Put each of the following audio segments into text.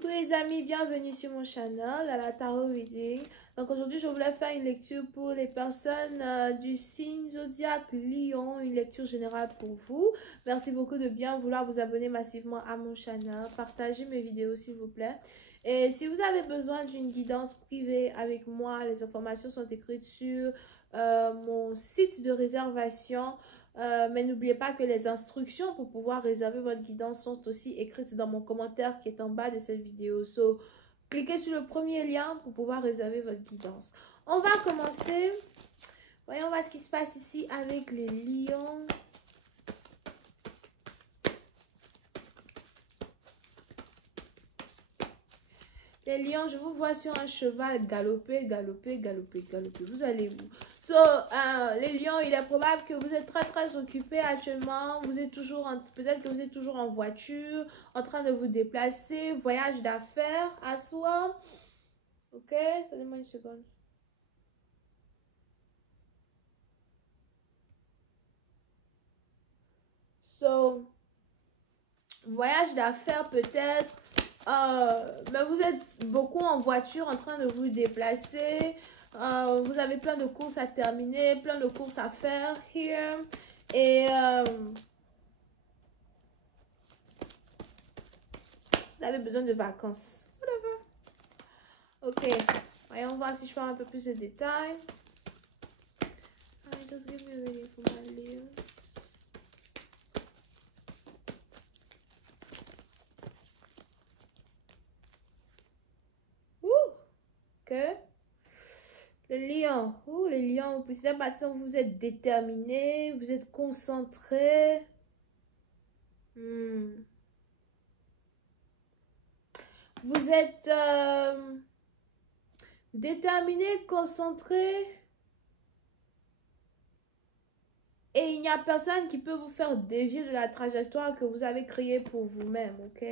Coucou les amis, bienvenue sur mon channel, à la Tarot Reading. Donc aujourd'hui, je voulais faire une lecture pour les personnes du signe zodiaque Lion, une lecture générale pour vous. Merci beaucoup de bien vouloir vous abonner massivement à mon channel, partagez mes vidéos s'il vous plaît. Et si vous avez besoin d'une guidance privée avec moi, les informations sont écrites sur mon site de réservation. Mais n'oubliez pas que les instructions pour pouvoir réserver votre guidance sont aussi écrites dans mon commentaire qui est en bas de cette vidéo. So, cliquez sur le premier lien pour pouvoir réserver votre guidance. On va commencer. Voyons voir ce qui se passe ici avec les lions. Les lions, je vous vois sur un cheval galoper, galoper, galoper, galoper. Vous allez où? So, les lions, il est probable que vous êtes très occupés actuellement. Vous êtes toujours, peut-être que vous êtes toujours en voiture, en train de vous déplacer, voyage d'affaires à soi. Ok, donnez-moi une seconde. So, voyage d'affaires peut-être. Mais vous êtes beaucoup en voiture en train de vous déplacer. Vous avez plein de courses à terminer, plein de courses à faire here. Et vous avez besoin de vacances. Whatever. Ok. Voyons voir si je fais un peu plus de détails. Just give me a reading for my Leo. Ok. Le lion. Les lions. Puis c'est parce que vous êtes déterminé, vous êtes concentré. Vous êtes déterminé, concentré. Et il n'y a personne qui peut vous faire dévier de la trajectoire que vous avez créée pour vous-même, ok?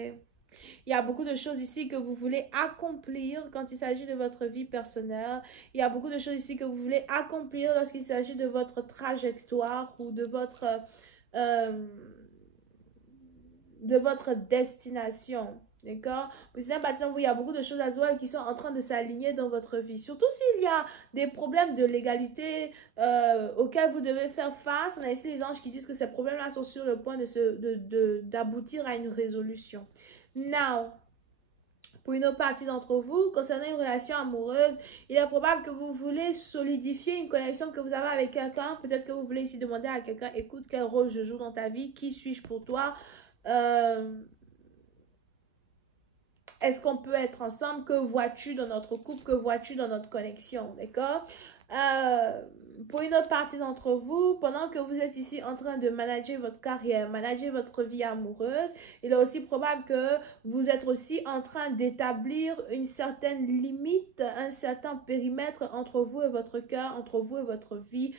Il y a beaucoup de choses ici que vous voulez accomplir quand il s'agit de votre vie personnelle. Il y a beaucoup de choses ici que vous voulez accomplir lorsqu'il s'agit de votre trajectoire ou de votre destination. D'accord? Puis c'est il y a beaucoup de choses à voir qui sont en train de s'aligner dans votre vie. Surtout s'il y a des problèmes de légalité auxquels vous devez faire face. On a ici les anges qui disent que ces problèmes-là sont sur le point d'aboutir à une résolution. Now, pour une autre partie d'entre vous, concernant une relation amoureuse, il est probable que vous voulez solidifier une connexion que vous avez avec quelqu'un. Peut-être que vous voulez ici demander à quelqu'un, écoute, quel rôle je joue dans ta vie? Qui suis-je pour toi? Est-ce qu'on peut être ensemble? Que vois-tu dans notre couple? Que vois-tu dans notre connexion? D'accord? Pour une autre partie d'entre vous, pendant que vous êtes ici en train de manager votre carrière, manager votre vie amoureuse, il est aussi probable que vous êtes aussi en train d'établir une certaine limite, un certain périmètre entre vous et votre cœur, entre vous et votre vie,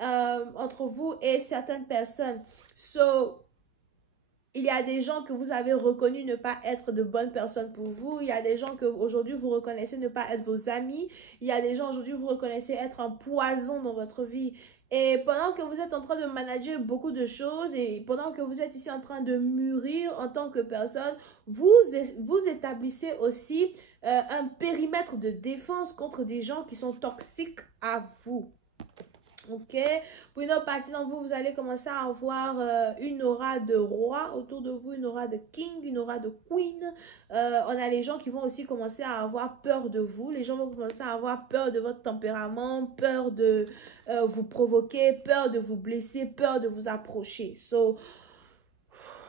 entre vous et certaines personnes. So, il y a des gens que vous avez reconnus ne pas être de bonnes personnes pour vous. Il y a des gens que aujourd'hui vous reconnaissez ne pas être vos amis. Il y a des gens aujourd'hui vous reconnaissez être un poison dans votre vie. Et pendant que vous êtes en train de manager beaucoup de choses et pendant que vous êtes ici en train de mûrir en tant que personne, vous établissez aussi un périmètre de défense contre des gens qui sont toxiques à vous. Ok, pour une autre partie d'entre vous, vous allez commencer à avoir une aura de roi autour de vous, une aura de king, une aura de queen. On a les gens qui vont aussi commencer à avoir peur de vous. Les gens vont commencer à avoir peur de votre tempérament, peur de vous provoquer, peur de vous blesser, peur de vous approcher. So,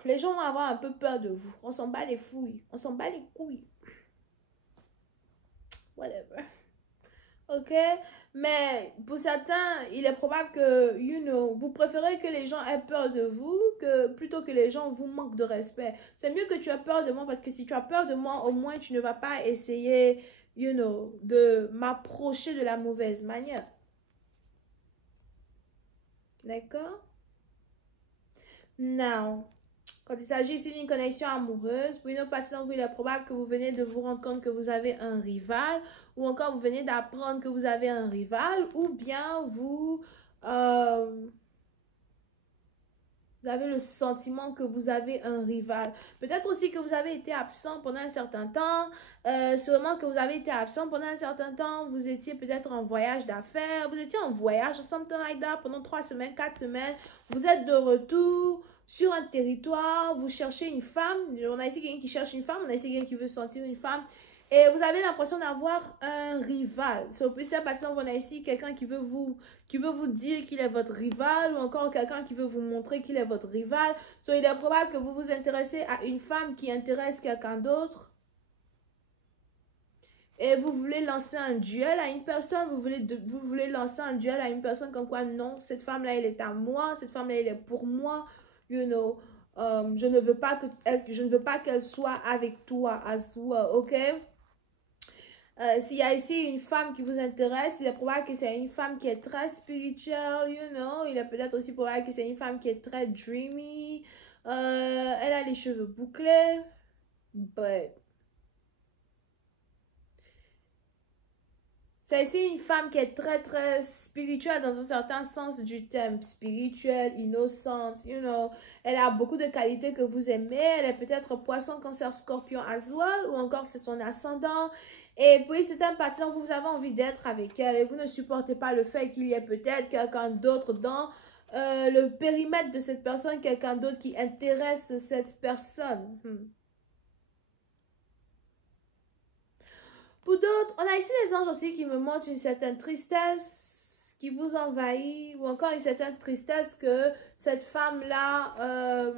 les gens vont avoir un peu peur de vous. On s'en bat les fouilles, on s'en bat les couilles. Whatever. Ok, mais pour certains, il est probable que, vous préférez que les gens aient peur de vous plutôt que les gens vous manquent de respect. C'est mieux que tu aies peur de moi parce que si tu as peur de moi, au moins tu ne vas pas essayer, de m'approcher de la mauvaise manière. D'accord? Now, quand il s'agit ici d'une connexion amoureuse, pour une autre partie d'entre vous, il est probable que vous venez de vous rendre compte que vous avez un rival, ou encore vous venez d'apprendre que vous avez un rival, ou bien vous Vous avez le sentiment que vous avez un rival. Peut-être aussi que vous avez été absent pendant un certain temps. Sûrement que vous avez été absent pendant un certain temps. Vous étiez peut-être en voyage d'affaires. Vous étiez en voyage, something like that, pendant 3 semaines, 4 semaines. Vous êtes de retour sur un territoire. Vous cherchez une femme. On a ici quelqu'un qui cherche une femme. On a ici quelqu'un qui veut sentir une femme. Et vous avez l'impression d'avoir un rival. So, plus par exemple, on a ici quelqu'un qui veut vous dire qu'il est votre rival ou encore quelqu'un qui veut vous montrer qu'il est votre rival. So, il est probable que vous vous intéressez à une femme qui intéresse quelqu'un d'autre. Et vous voulez lancer un duel à une personne, vous voulez lancer un duel à une personne comme quoi non, cette femme-là, elle est à moi, cette femme-là, elle est pour moi, you know. Je ne veux pas qu'elle soit avec toi as well, ok? S'il y a ici une femme qui vous intéresse, il est probable que c'est une femme qui est très spirituelle, you know. Il est peut-être aussi probable que c'est une femme qui est très dreamy. Elle a les cheveux bouclés. But c'est ici une femme qui est très, très spirituelle dans un certain sens du terme. Spirituelle, innocente, you know. Elle a beaucoup de qualités que vous aimez. Elle est peut-être poisson, cancer, scorpion, as well. Ou encore c'est son ascendant. Et puis, c'est un partenaire, vous avez envie d'être avec elle et vous ne supportez pas le fait qu'il y ait peut-être quelqu'un d'autre dans le périmètre de cette personne, quelqu'un d'autre qui intéresse cette personne. Pour d'autres, on a ici des anges aussi qui me montrent une certaine tristesse qui vous envahit ou encore une certaine tristesse que cette femme-là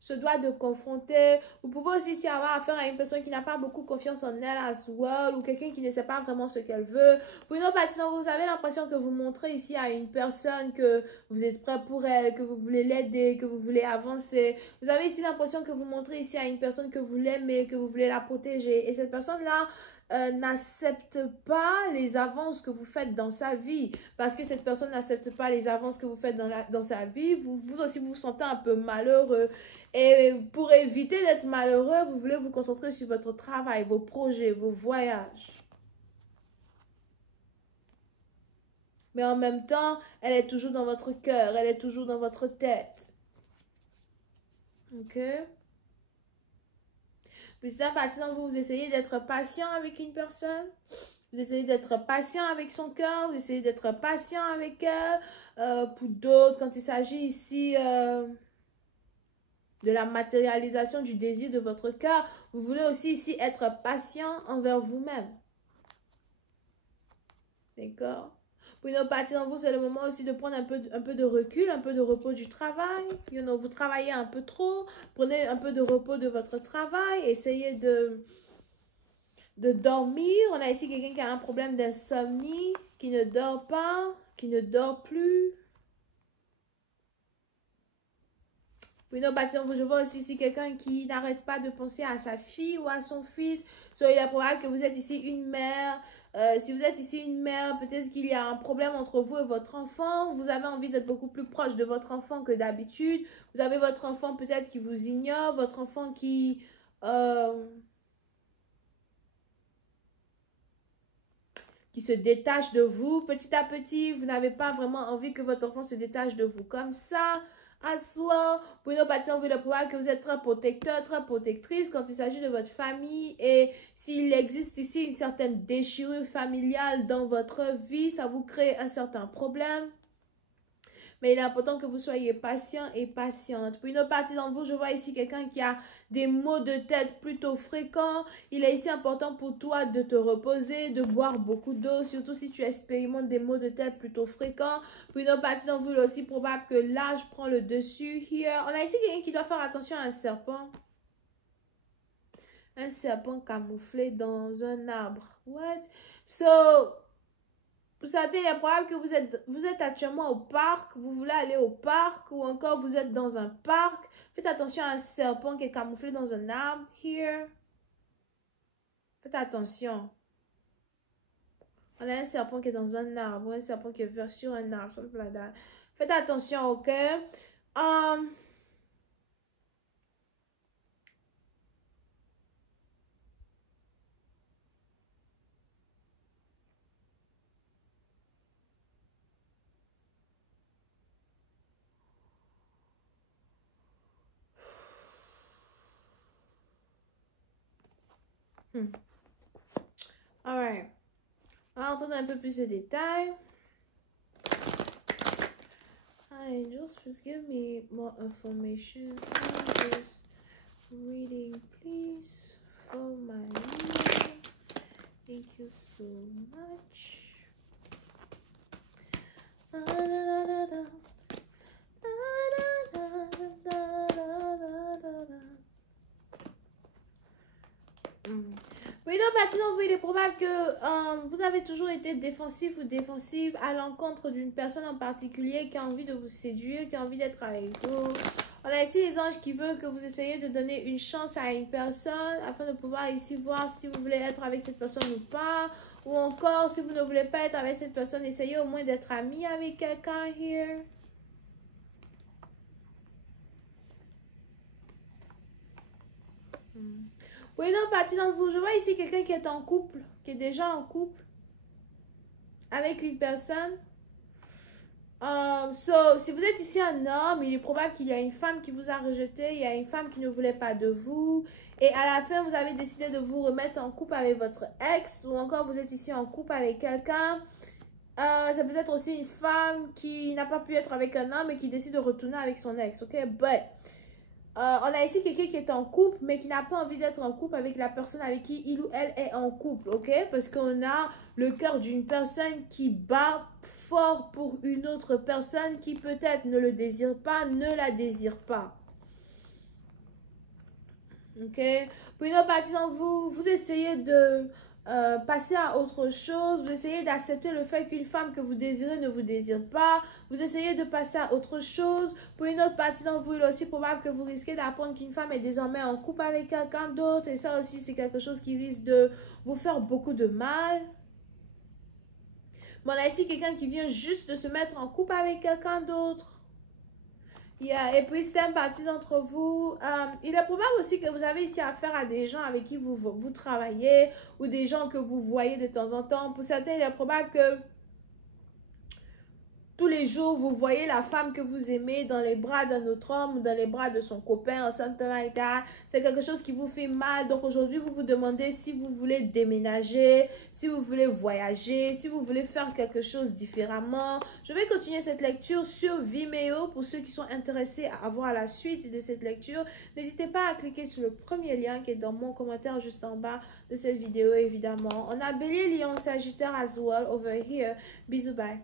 se doit de confronter. Vous pouvez aussi avoir affaire à une personne qui n'a pas beaucoup confiance en elle as well, ou quelqu'un qui ne sait pas vraiment ce qu'elle veut. Pour une autre partie, vous avez l'impression que vous montrez ici à une personne que vous êtes prêt pour elle, que vous voulez l'aider, que vous voulez avancer. Vous avez ici l'impression que vous montrez ici à une personne que vous l'aimez, que vous voulez la protéger. Et cette personne-là n'accepte pas les avances que vous faites dans sa vie. Parce que cette personne n'accepte pas les avances que vous faites dans sa vie, vous aussi vous vous sentez un peu malheureux. Et pour éviter d'être malheureux, vous voulez vous concentrer sur votre travail, vos projets, vos voyages. Mais en même temps, elle est toujours dans votre cœur, elle est toujours dans votre tête. Ok? Puis c'est à partir où vous essayez d'être patient avec une personne. Vous essayez d'être patient avec son cœur. Vous essayez d'être patient avec elle. Pour d'autres, quand il s'agit ici de la matérialisation du désir de votre cœur, vous voulez aussi ici être patient envers vous-même. D'accord? Pour une autre partie d'entre vous, c'est le moment aussi de prendre un peu de recul, un peu de repos du travail. You know, vous travaillez un peu trop. Prenez un peu de repos de votre travail. Essayez de dormir. On a ici quelqu'un qui a un problème d'insomnie, qui ne dort pas, qui ne dort plus. Oui, non, parce que je vois aussi ici quelqu'un qui n'arrête pas de penser à sa fille ou à son fils. So, il est probable que vous êtes ici une mère. Si vous êtes ici une mère, peut-être qu'il y a un problème entre vous et votre enfant. Vous avez envie d'être beaucoup plus proche de votre enfant que d'habitude. Vous avez votre enfant peut-être qui vous ignore, votre enfant qui se détache de vous petit à petit. Vous n'avez pas vraiment envie que votre enfant se détache de vous comme ça. As well. Pour une autre partie, on veut le pouvoir que vous êtes très protecteur, très protectrice quand il s'agit de votre famille. Et s'il existe ici une certaine déchirure familiale dans votre vie, ça vous crée un certain problème. Mais il est important que vous soyez patient et patiente. Pour une autre partie d'entre vous, je vois ici quelqu'un qui a des maux de tête plutôt fréquents. Il est ici important pour toi de te reposer, de boire beaucoup d'eau, surtout si tu expérimentes des maux de tête plutôt fréquents. Pour une autre partie d'entre vous, il est aussi probable que l'âge prend le dessus. Here, on a ici quelqu'un qui doit faire attention à un serpent. Un serpent camouflé dans un arbre. What? So, pour certains, il est probable que vous êtes actuellement au parc, vous voulez aller au parc ou encore vous êtes dans un parc. Faites attention à un serpent qui est camouflé dans un arbre. Here. Faites attention. On a un serpent qui est dans un arbre, un serpent qui est sur un arbre, something like that. Faites attention, ok? Alright. On va entendre un peu plus de détails. Hi, angels, please give me more information on this reading, please, for my readers. Thank you so much. Oui, donc, maintenant, vous, il est probable que vous avez toujours été défensif ou défensive à l'encontre d'une personne en particulier qui a envie de vous séduire, qui a envie d'être avec vous. On a ici les anges qui veulent que vous essayiez de donner une chance à une personne afin de pouvoir ici voir si vous voulez être avec cette personne ou pas. Ou encore, si vous ne voulez pas être avec cette personne, essayez au moins d'être ami avec quelqu'un here. Oui, non, partie d'entre vous, je vois ici quelqu'un qui est en couple, qui est déjà en couple avec une personne. Si vous êtes ici un homme, il est probable qu'il y a une femme qui vous a rejeté, il y a une femme qui ne voulait pas de vous. Et à la fin, vous avez décidé de vous remettre en couple avec votre ex, ou encore vous êtes ici en couple avec quelqu'un. C'est peut-être aussi une femme qui n'a pas pu être avec un homme et qui décide de retourner avec son ex, ok? But, on a ici quelqu'un qui est en couple, mais qui n'a pas envie d'être en couple avec la personne avec qui il ou elle est en couple, ok? Parce qu'on a le cœur d'une personne qui bat fort pour une autre personne qui peut-être ne le désire pas, ne la désire pas. Ok? Pour une autre partie d'entre vous, vous essayez de passer à autre chose. Vous essayez d'accepter le fait qu'une femme que vous désirez ne vous désire pas. Vous essayez de passer à autre chose. Pour une autre partie d'entre vous, il est aussi probable que vous risquez d'apprendre qu'une femme est désormais en couple avec quelqu'un d'autre. Et ça aussi, c'est quelque chose qui risque de vous faire beaucoup de mal. Mais on a ici quelqu'un qui vient juste de se mettre en couple avec quelqu'un d'autre. Et puis, c'est une partie d'entre vous. Il est probable aussi que vous avez ici affaire à des gens avec qui vous travaillez ou des gens que vous voyez de temps en temps. Pour certains, il est probable que tous les jours, vous voyez la femme que vous aimez dans les bras d'un autre homme, dans les bras de son copain, something like that. C'est quelque chose qui vous fait mal. Donc aujourd'hui, vous vous demandez si vous voulez déménager, si vous voulez voyager, si vous voulez faire quelque chose différemment. Je vais continuer cette lecture sur Vimeo pour ceux qui sont intéressés à avoir la suite de cette lecture. N'hésitez pas à cliquer sur le premier lien qui est dans mon commentaire juste en bas de cette vidéo, évidemment. On a Bélier, Lion, Sagittaire as well over here. Bisous, bye.